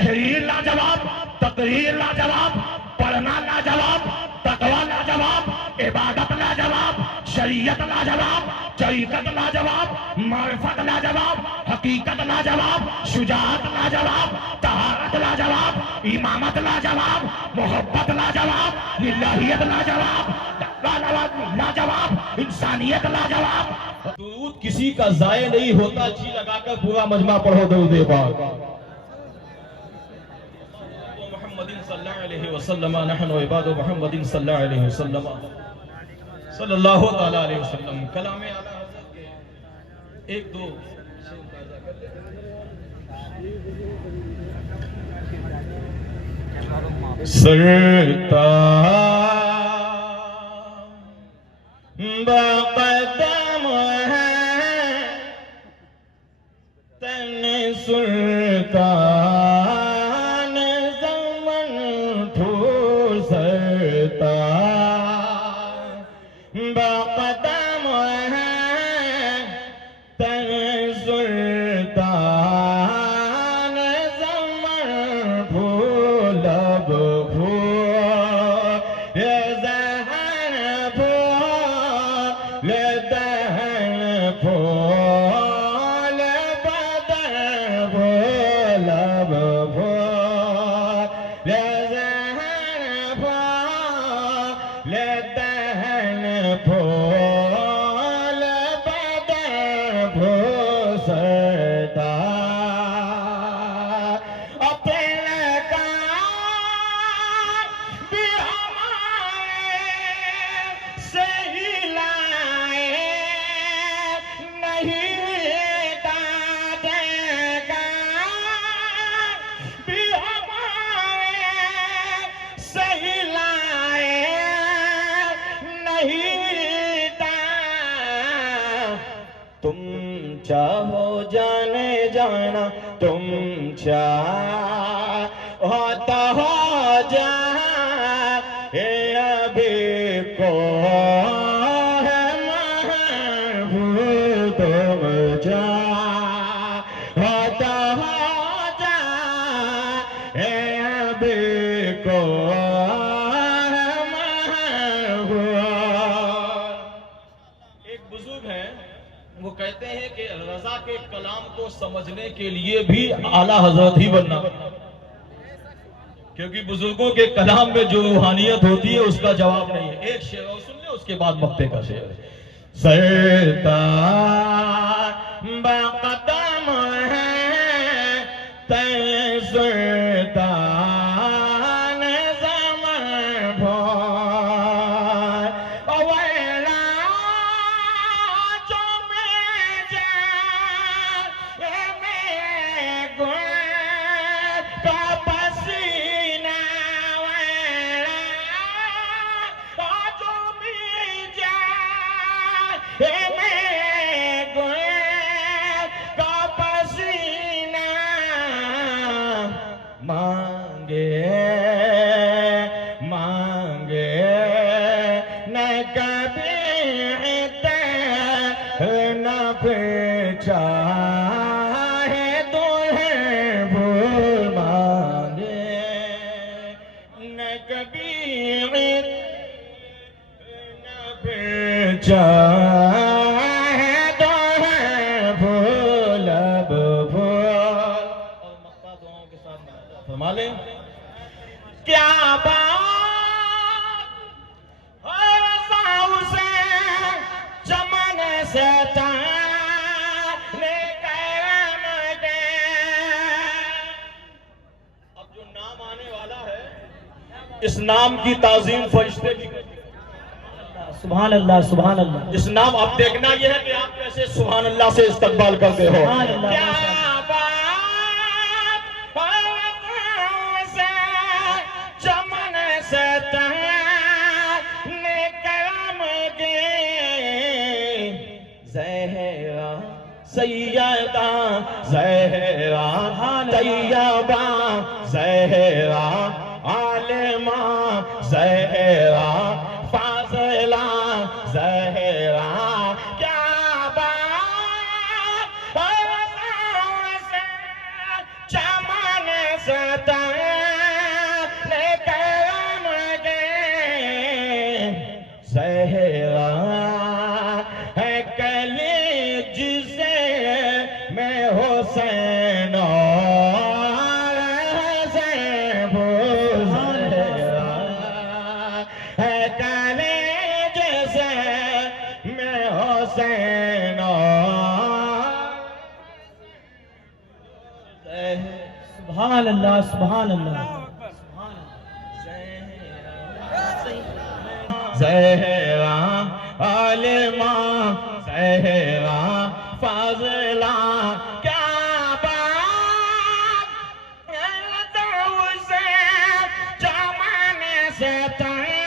तहरीर लाजवाब, तकरीर लाजवाब, पढ़ना लाजवाब, तकवा लाजवाब, इबादत लाजवाब, शरीयत लाजवाब, चरित्रत लाजवाब, मारिफत लाजवाब, हकीकत लाजवाब, शुजाअत लाजवाब, तहारत लाजवाब, इमामत लाजवाब, मोहब्बत लाजवाब, इलाहियत लाजवाब, लाजवाब, इंसानियत लाजवाब। दुरूद किसी का जाये नहीं होता, जी लगाकर पूरा मजमा पढ़ो दरूद पाक। मुहम्मदिन सल्लल्लाहु अलैहि वसल्लम, नहनु इबादु मुहम्मदिन सल्लल्लाहु अलैहि वसल्लम, सल्लल्लाहु तआला अलैहि वसल्लम। कलामे आला हज़रत के एक दो सरता बक़दम है तन सुल्तान ज़मन ठूसता, बक़दम है तन सुल्तान ज़मन फूलब चाहो जाने जाना, तुम चाहो तो हो जा अभी को है महबूब, तुम चाहो तो हो जा अभी को है महबूब। एक बुजुर्ग है, वो कहते हैं कि रजा के कलाम को समझने के लिए भी आला हजरत ही बनना, क्योंकि बुजुर्गों के कलाम में जो रूहानियत होती है उसका जवाब नहीं है। एक शेर और सुन ले, उसके बाद मक्ते का शेर। सरताज बक़दम है तय सुल्तान ज़मन भोर, अवैला जो में जाए में गुल का पसीना, अवैला जो में जाए में गुल का पसीना, मांगे मांगे न कभी न चाहे दुल्हन भूल, मांगे न कभी न चाहे दुल्हन भूल, अब भूल। और मक्ता दुआओं के साथ फरमा लें, क्या बात है साउ से चमन से ताने करम दे। अब जो नाम आने वाला है, इस नाम की ताजीम फरिश्ते भी करते हैं। सुभान अल्लाह, सुभान अल्लाह। इस नाम अब देखना यह है कि आप कैसे सुभान अल्लाह से इस्तकबाल करते हो। सुभान अल्लाह। क्या बात से चमन से ताने करम गे, ज़हरा सैयदा ज़हरा तैयबा ज़हरा आलिमा ज़हरा फाज़िला ज़हरा, क्या बात है चमन से सुभान अल्लाह सुभान अल्लाह ज़हरा आलिमा ज़हरा फाज़िला क्या बात उसे जमाने से तने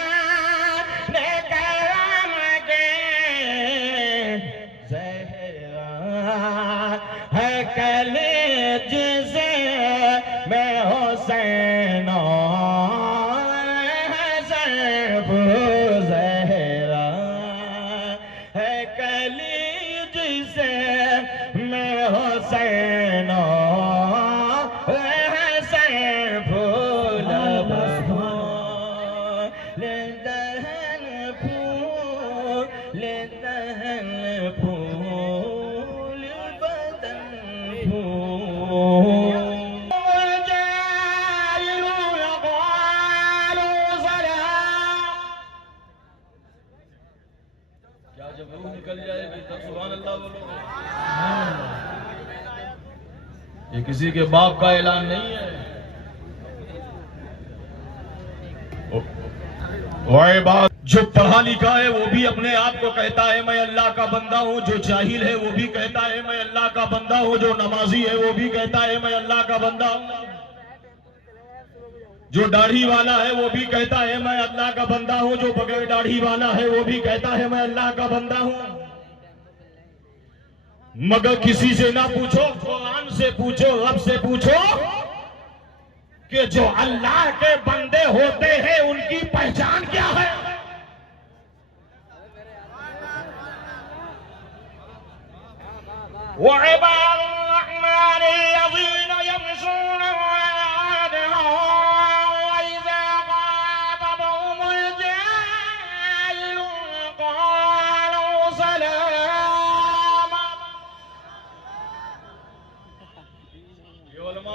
करम के ज़हरा है कलेज से मैं हुसैन ये किसी के बाप का ऐलान नहीं है। वही बात जो पढ़ा लिखा है वो भी अपने आप को कहता है मैं अल्लाह का बंदा हूँ, जो जाहिल है वो भी कहता है मैं अल्लाह का बंदा हूँ, जो नमाजी है वो भी कहता है मैं अल्लाह का बंदा हूँ, जो दाढ़ी वाला है वो भी कहता है मैं अल्लाह का बंदा हूँ, जो बगैर दाढ़ी वाला है वो भी कहता है मैं अल्लाह का बंदा हूँ। मगर किसी से ना पूछो, कुरान से पूछो, रब से पूछो कि जो अल्लाह के बंदे होते हैं उनकी पहचान क्या है।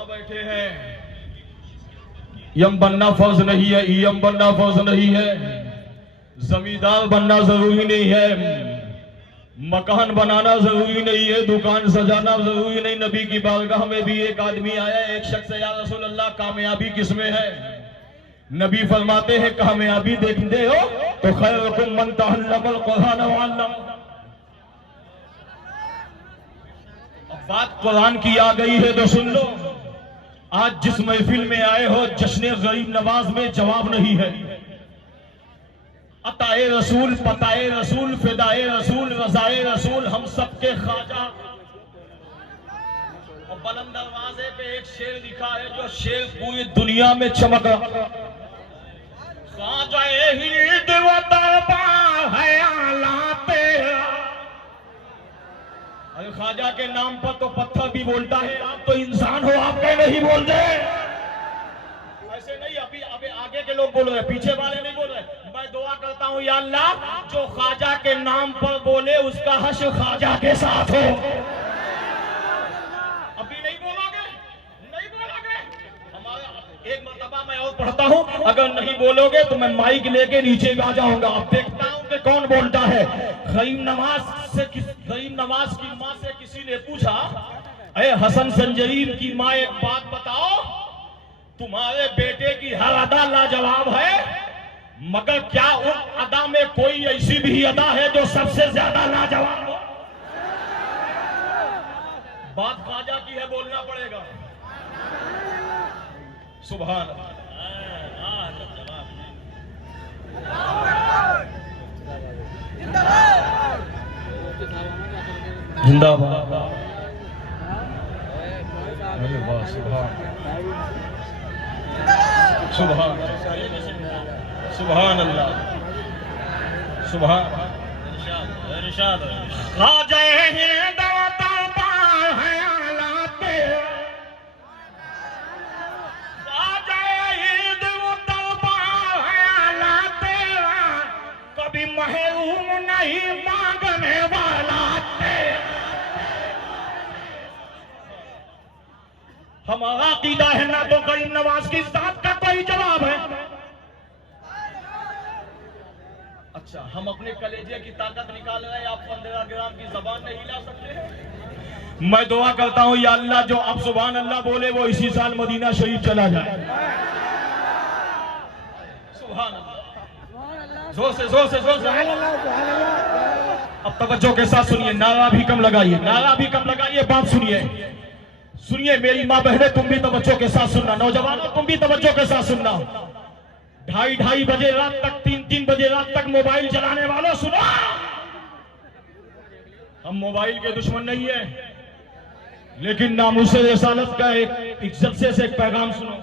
बैठे हैं, यम बनना फर्ज नहीं है, ईएम बनना फर्ज नहीं है, जमींदार बनना जरूरी नहीं है, मकान बनाना जरूरी नहीं है, दुकान सजाना जरूरी नहीं। नबी की बारगाह में भी एक आदमी आया, एक शख्स, या रसूल अल्लाह कामयाबी किसमें है? नबी फरमाते हैं कामयाबी देखते हो तो खैरुकुम मन तअल्लमल कुरान व अल्लम। अब बात कुरान की आ गई है तो सुन लो। आज जिस महफिल में आए हो जश्न गरीब नवाज में जवाब नहीं है। अताए रसूल, पताए रसूल, फिदाए रसूल, रजाए रसूल, हम सबके ख्वाजा। और बुलंद दरवाजे पे एक शेर लिखा है जो शेर पूरी दुनिया में चमक रहा। ख्वाजाए हिंद व दरबार है आला तेरा। अरे ख्वाजा के नाम पर तो पत्थर भी बोलता है, आप तो इंसान हो, आप कहीं नहीं बोलते। ऐसे नहीं, अभी अभी आगे के लोग बोल रहे, पीछे वाले नहीं बोल रहे। मैं दुआ करता हूँ या अल्लाह जो ख्वाजा के नाम पर बोले उसका हश्र ख्वाजा के साथ हो। अभी नहीं बोलोगे, नहीं बोलोगे। हमारा एक मर्तबा मैं और पढ़ता हूँ, अगर नहीं बोलोगे तो मैं माइक लेके नीचे आ जाऊंगा। अब देखता हूँ कि कौन बोलता है। गरीब नवाज की माँ से किसी ने पूछा, अरे हसन संजरीन की माँ एक बात बताओ, तुम्हारे बेटे की हर अदा लाजवाब है, मगर क्या उन अदा में कोई ऐसी भी अदा है जो सबसे ज्यादा लाजवाब हो? बात ख्वाजा की है, बोलना पड़ेगा। सुभान अल्लाह। जिंदाबाद। अरे वाह, सुभान सुभान सुभान अल्लाह, सुभान। ख्वाजा हिंद व दरबार है आला तेरा। ख्वाजा हिंद व दरबार है आला तेरा। कभी महरूम नहीं मांगने वाला तेरा। हमारा अकीदा है ना तो गरीब नवाज की जात का कोई जवाब है। अच्छा, हम अपने कलेजे की ताकत निकाल रहे हैं, आप 15 ग्राम की जबान नहीं ला सकते। मैं दुआ करता हूं या अल्लाह जो अब सुभान अल्लाह बोले वो इसी साल मदीना शरीफ चला जाए। सुभान अल्लाह, जोर से जोर से जोर से। अब तवज्जो के साथ सुनिए, नारा भी कम लगाइए, नारा भी कम लगाइए, बात सुनिए, सुनिए मेरी माँ बहने, तुम भी तवज्जो के साथ सुनना, नौजवानों तुम भी तवज्जो के साथ सुनना। 2:30 बजे रात तक, 3 बजे रात तक मोबाइल चलाने वालों सुनो, हम मोबाइल के दुश्मन नहीं है, लेकिन नामूसे रिसालत का एक इज्जत से एक पैगाम सुनो।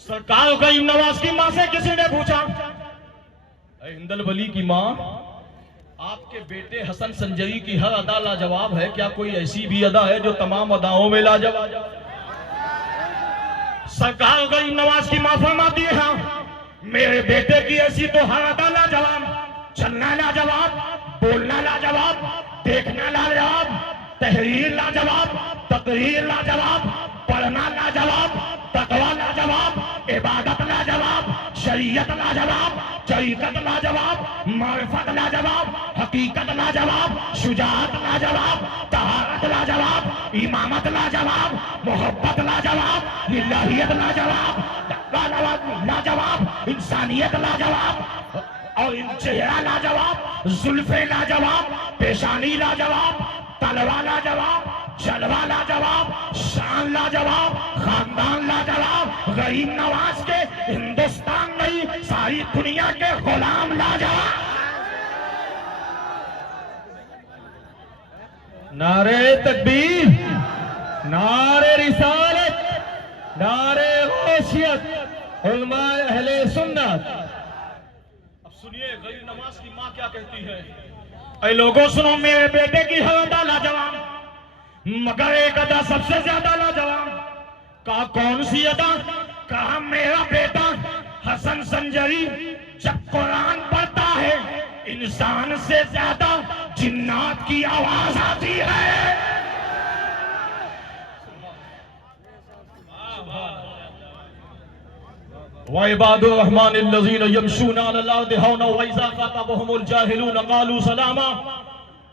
सरकार गरीब नवाज की मां से किसी ने पूछा, हिंदल वली की मां, आपके बेटे हसन संजरी की हर अदा लाजवाब है, क्या कोई ऐसी भी अदा है जो तमाम अदाओं में लाजवाब? सरकार गरीब नवाज की मां फरमाती है, हाँ मेरे बेटे की ऐसी तो हर अदा लाजवाब, चलना लाजवाब, बोलना लाजवाब, देखना लाजवाब, तहरीर लाजवाब, तकरीर लाजवाब, पढ़ना लाजवाब, तकवा लाजवाब, इबादत लाजवाब, शरीयत लाजवाब, तरीकत लाजवाब, मारिफत लाजवाब, हकीकत लाजवाब, शुजाअत लाजवाब, तहारत लाजवाब, इमामत लाजवाब, मोहब्बत लाजवाब, इलाहियत लाजवाब, लाजवाब, इंसानियत लाजवाब, और इन चेहरा लाजवाब, जुल्फे लाजवाब, पेशानी लाजवाब, तलवा लाजवाब, जलवा लाजवाब, शान लाजवाब, खानदान लाजवाब, गरीब नवाज के हिंदुस्तान नहीं सारी दुनिया के गुलाम लाजवाब। नारे तकबीर, नारे रिसालत, नारे गौसियत, उलमा अहले सुन्नत। अब सुनिए गरीब नवाज की मां क्या कहती है। ऐ लोगों सुनो, मेरे बेटे की हर अदा लाजवाब, मगर एक अदा सबसे ज्यादा लाजवाब। कहा कौन सी अदा? कहा मेरा बेटा हसन संजरी जब कुरान पढ़ता है इंसान से ज्यादा जिन्नात की आवाज आती है। वइबादुर रहमानिल्लज़ीना यमशूना अलल अर्दि हौना व इज़ा ख़ातबहुमुल जाहिलूना क़ालू सलामा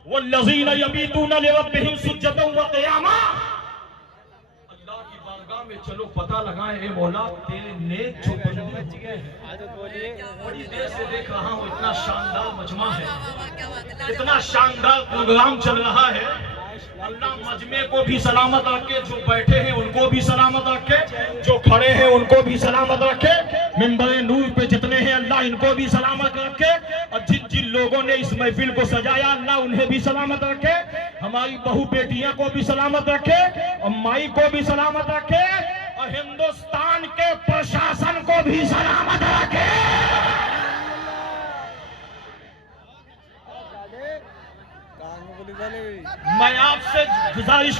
वल्लज़ीना यबीतूना लिरब्बिहिम सुज्जदन व क़ियामा। अल्लाह की बारगाह में चलो पता लगाएं, ए मौला तेरे नेक जो बंदे बच गए हैं। बड़ी देर से देख रहा हूं, इतना शानदार मजमा है, इतना शानदार प्रोग्राम चल रहा है। अल्लाह मजमे को भी सलामत रखे, जो बैठे हैं उनको भी सलामत रखे, जो खड़े हैं उनको भी सलामत रखे, मिंबर नूर पे जितने हैं अल्लाह इनको भी सलामत रखे, और जिन जिन लोगों ने इस महफिल को सजाया अल्लाह उन्हें भी सलामत रखे, हमारी बहू बेटियां को भी सलामत रखे, और माई को भी सलामत रखे, और हिंदुस्तान के प्रशासन को भी सलामत रखे। मैं आपसे गुजारिश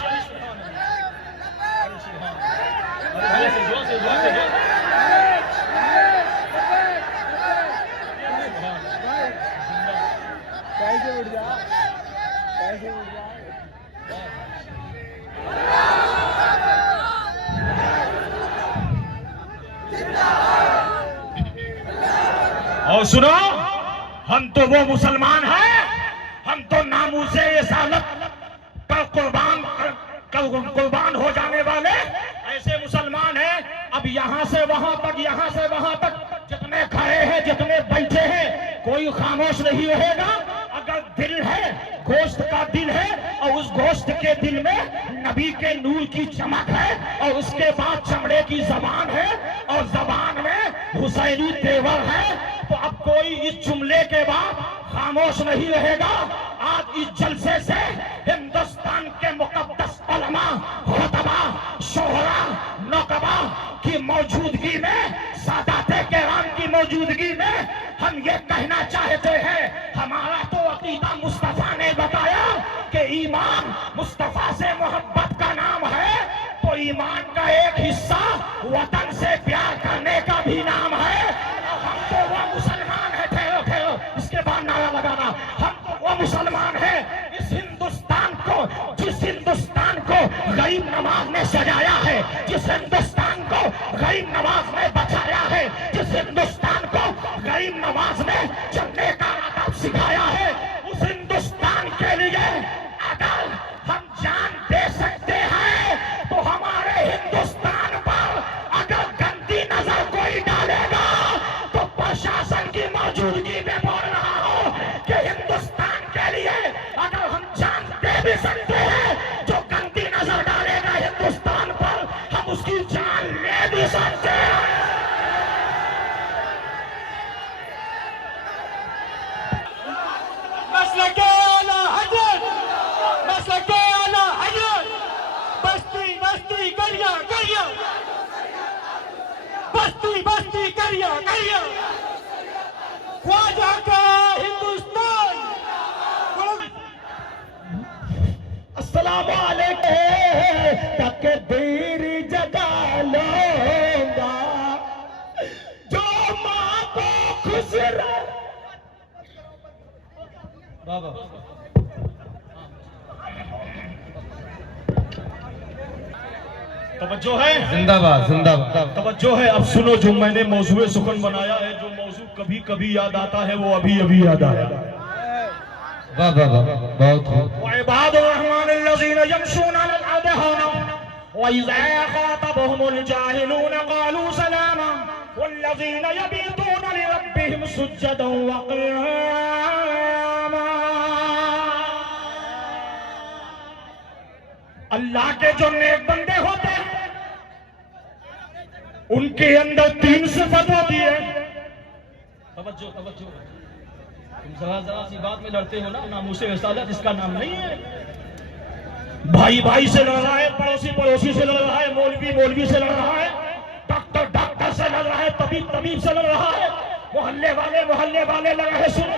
और सुनो, हम तो वो मुसलमान हैं, हम तो नामूसे रिसालत पर कुर्बान हो जाने वाले ऐसे मुसलमान हैं। अब यहाँ से वहां तक, यहाँ से वहां तक जितने खड़े हैं, जितने बैठे हैं, कोई खामोश नहीं रहेगा। अगर दिल है, गोश्त का दिल है, और उस गोश्त के दिल में नबी के नूर की चमक है, और उसके बाद चमड़े की जबान है, और जबान में हुसैनी तेवर है, तो अब कोई इस जुमले के बाद खामोश नहीं रहेगा। आज इस जलसे से हिंदुस्तान के मुकद्दस उलमा, खुतबा, शोहरा, नौकबा की मौजूदगी में, सादाते किराम की मौजूदगी में हम ये कहना चाहते हैं, हमारा तो अकीदा मुस्तफा ने बताया कि ईमान मुस्तफा से मोहब्बत का नाम है, तो ईमान का एक हिस्सा वतन से प्यार करने का भी नाम है। हम तो वो मुसलमान है, ठहरो ठहरो, इसके बाद नारा लगाना, हम तो वो मुसलमान है, इस हिंदुस्तान को, जिस हिंदुस्तान को गरीब नवाज ने सजाया है, जिस हिंदुस्तान को गरीब नवाज ने बचाया है, जिस हिंदुस्तान को गरीब नवाज ने चलने का आदब सिखाया है, उस हिंदुस्तान के लिए अगर हम करिया करिया ख्वाजा का हिंदुस्तान। अस्सलाम वालेकुम तकदीर जगा लूंगा जो माँ को खुश रहे। बाबा तवज्जो है, जिंदाबाद जिंदाबाद। तवज्जो है। अब सुनो जो मैंने मौजूए सुखन बनाया है, जो मौजू कभी कभी याद आता है वो अभी अभी याद आया। वाह वाह वाह, बहुत खूब। वइबादुर रहमानिल्लज़ीना यमशूना अलल अर्दि हौना वइज़ा ख़ातबहुमुल जाहिलूना क़ालू सलामा वल्लज़ीना यबीतूना लिरब्बिहिम सुज्जदन व क़ियामा। अल्लाह के जो नेक बंदे होते हैं उनके अंदर 3 सिफत होती है। तवज्जो तवज्जो, तुम जरा जरा सी बात में लड़ते हो ना, नामूसे रिसालत इसका नाम नहीं है। भाई भाई से लड़ रहा है, पड़ोसी पड़ोसी से लड़ रहा है, मौलवी मौलवी से लड़ रहा है, डॉक्टर डॉक्टर से लड़ रहा है, तबीब तबीब से लड़ रहा है, मोहल्ले वाले लड़ रहे। सुनो,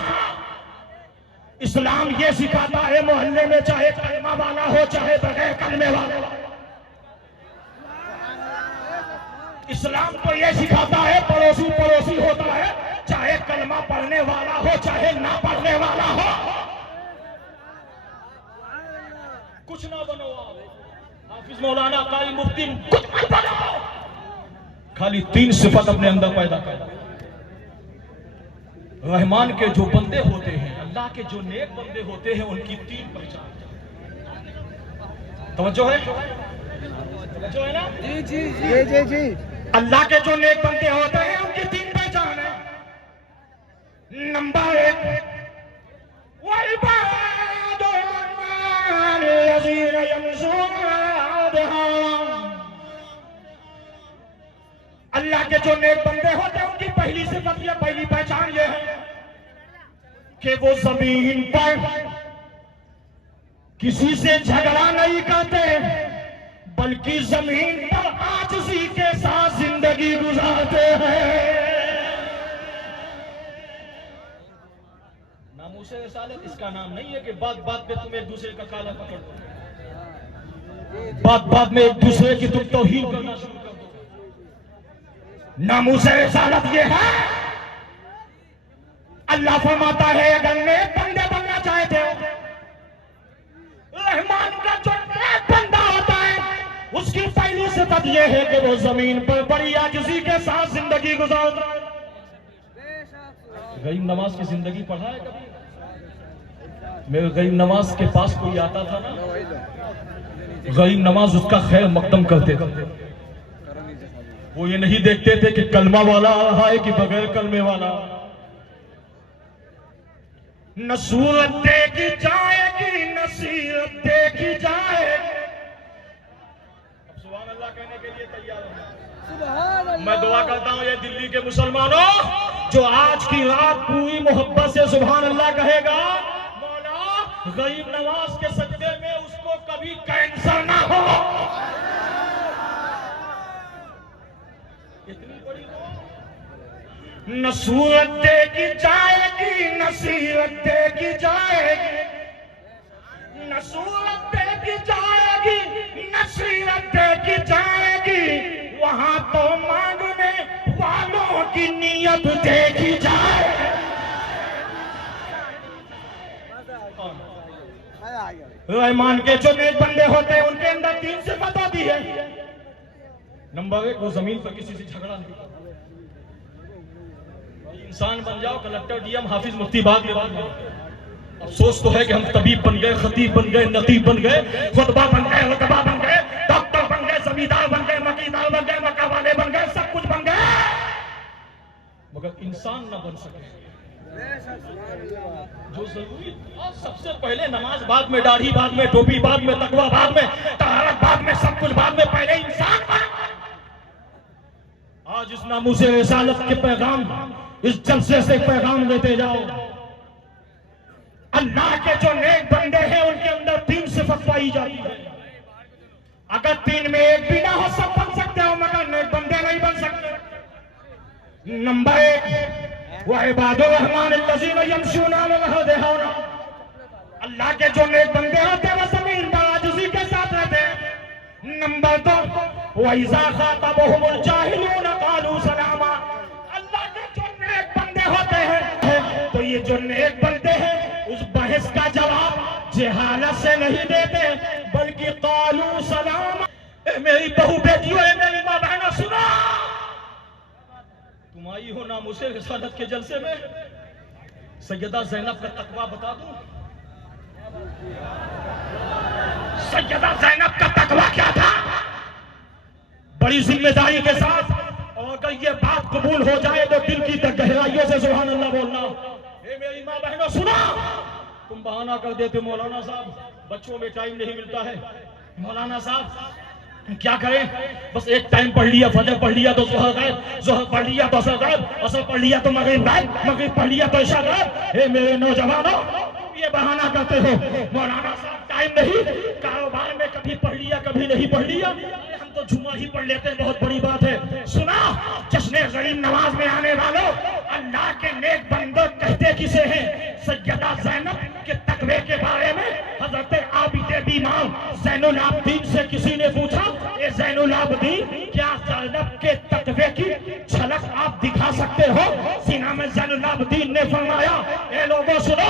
इस्लाम ये सिखाता है मोहल्ले में चाहे कलमा वाला हो चाहे बगैर कलमे वाला। इस्लाम तो ये सिखाता है पड़ोसी पड़ोसी होता है चाहे कलमा पढ़ने वाला हो चाहे ना पढ़ने वाला हो। कुछ ना बनो आप, हाफिज मौलाना कारी मुफ्ती कुछ मत बनो, खाली 3 सिफत अपने अंदर पैदा कर। रहमान के जो बंदे होते हैं, अल्लाह के जो नेक बंदे होते हैं, उनकी 3 पहचान। तवज्जो है, तवज्जो है ना? जी जी जी जी जी। अल्लाह के जो नेक बंदे होते हैं उनकी 3 पहचान है। नंबर 1 वइबादुर रहमानिल्लज़ीना यमशूना अलल अर्दि। अल्लाह के जो नेक बंदे होते हैं उनकी पहली सिफत या पहली पहचान ये है कि वो जमीन पर किसी से झगड़ा नहीं करते बल्कि जमीन पर आजिज़ी के साथ जिंदगी गुजारते हैं। नामूसे रिसालत इसका नाम नहीं है कि बात बात पे तुम एक दूसरे का काला पकड़ दो, बात बात में एक दूसरे की तुम तौहीन करना शुरू कर दो। नामूसे रिसालत ये है, अल्लाह फरमाता है अगर नेक बंदे बनना चाहते हो, रहमान का जो नेक बंदा होता है उसकी पहली सिफत ये है कि वो जमीन पर बड़ी आजिज़ी के साथ जिंदगी गुजारता है। गरीब नवाज की जिंदगी पढ़ा है कभी? मेरे गरीब नवाज के पास कोई आता था ना, गरीब नवाज उसका खैर मकदम करते थे। वो ये नहीं देखते थे कि कलमा वाला आ रहा है कि बगैर कलमे वाला। नसूरत देखी जाएगी नसीरत देखी जाएगी। अब सुभान अल्लाह कहने के लिए तैयार हो। सुभान अल्लाह। मैं दुआ करता हूं ये दिल्ली के मुसलमानों, जो आज की रात पूरी मोहब्बत से सुभान अल्लाह कहेगा, मौला गरीब नवाज के सजदे में उसको कभी कैंसर ना हो। इतनी बड़ी नसूरत देखी जाएगी नसीरत देखी जाएगी, नसूरत देखी जाएगी नसीरत देखी जाएगी, वहां तो मांगने वालों की नीयत देखी जाएगी। मजा आ गया। रहमान के जो नेक बंदे होते हैं उनके अंदर 3 सिफत होती है। नंबर 1, वो जमीन पर किसी से झगड़ा नहीं करता। इंसान बन जाओ, कलेक्टर डीएम हाफिज मुफ्ती बाद में बन जाओ। अफसोस तो है कि हम तबीब बन गए, खतीब बन गए, नतीब बन गए, खुतबा बन गए, रुतबा बन गए, डॉक्टर बन गए, जमींदार बन गए, मकीदार बन गए, मक्का वाले बन गए, सब कुछ बन गए, मगर इंसान न बन सके। जो जरूरी और सबसे पहले नमाज बाद में, दाढ़ी बाद में, टोपी बाद में, तकवा बाद में, तहारत बाद में, सब कुछ बाद में, पहले इंसान बन। आज इस नामूसे रिसालत के पैगाम, इस जलसे से पैगाम देते जाओ। अल्लाह के जो नेक बंदे हैं उनके अंदर 3 सिफत पाई जाती है। अगर 3 में एक भी ना हो सब बन सकते हो, मगर नेक बंदे नहीं बन सकते। नंबर 1 वह इबादुर रहमान अल्लज़ीना यमशूना अलल अर्दि हौना, अल्लाह के जो नेक बंदे होते हैं वो जमीन पर आजिज़ी के साथ रहते हैं। नंबर 2 व इज़ा ख़ातबहुमुल जाहिलून क़ालू सलामा, अल्लाह के जो नेक बंदे होते हैं तो ये जो नेक बंदे हैं उस बहस का जवाब जहालत से नहीं देते बल्कि क़ालू सलामा। मेरी बहू बेटियों, मेरी माँ बहनों, सुनो, तुम आई हो नामुसे रिसालत के जलसे में, सैयदा ज़ैनब का तकवा बता दूं? सैयदा ज़ैनब का तकवा क्या था? बड़ी जिम्मेदारी के साथ, और अगर ये बात कबूल हो जाए तो दिल की गहराइयों से सुभान अल्लाह बोलना। ए मेरी माँ बहनों, सुना, तुम बहाना कर देते मौलाना साहब, बच्चों में टाइम नहीं मिलता है। मौलाना साहब क्या करें, बस एक टाइम पढ़ लिया, फजर पढ़ लिया तो ज़ोहर गायब, ज़ोहर पढ़ लिया तो असर गायब, असर पढ़ लिया तो मगरिब गायब, मगरिब पढ़ लिया तो इशा गायब। हे मेरे नौजवानों, ये बहाना करते हो मौलाना साहब टाइम नहीं, कारोबार में कभी पढ़ लिया कभी नहीं पढ़ लिया, हम तो जुमा ही पढ़ लेते हैं, बहुत बड़ी बात है। सुना, जश्न गरीब नवाज में आने वालों, अल्लाह के नेक बंदे कहते किसे हैं? सैयदा ज़ैनब के तकवे के बारे में हजरत आबिद बीमार ज़ैनुल आबिदीन से किसी ने पूछा, ए ज़ैनुल आबिदीन, क्या ज़ैनब के तकवे की झलक आप दिखा सकते हो? सीना में ज़ैनुल आबिदीन ने फरमाया, ए लोगों सुनो,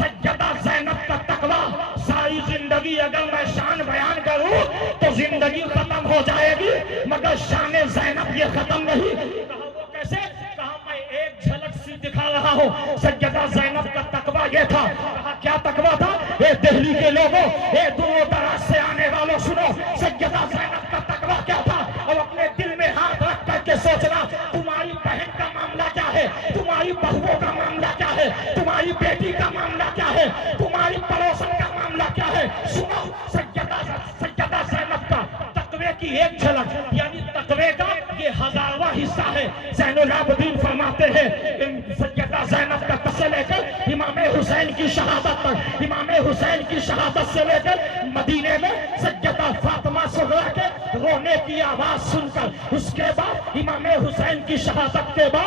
सैयदा ज़ैनब का तकवा सारी जिंदगी अगर मैं शान बयान करूं तो जिंदगी खत्म हो जाएगी, मगर शान ज़ैनब ये खत्म नहीं। कहा वो कैसे? कहा मैं एक झलक सी दिखा रहा हूं। सैयदा ज़ैनब का तकवा ये था। कहा क्या तकवा था? ए दिल्ली के लोगों, ए दूर दराज से आने वालों, सुनो, सैयदा ज़ैनब का तकवा क्या था? और अपने दिल में हाथ रख करके सोचना, तुम्हारी बहन का मामला क्या है, तुम्हारी बहुओं का मामला क्या है, तुम्हारी बेटी का मामला क्या है, तुम्हारी पड़ोसन का मामला क्या है। सुनो, सैयदा ज़ैनब का तकवे की एक झलक, यानी तकवे का ये 1000वां हिस्सा है। ज़ैनुल आबिदीन फरमाते हैं, सैयदा ज़ैनब का से लेकर इमाम हुसैन की शहादत तक, इमाम हुसैन की शहादत से लेकर मदीने में सैयदा फातिमा सुगरा के रोने की आवाज सुनकर, उसके बाद इमाम हुसैन की शहादत के बाद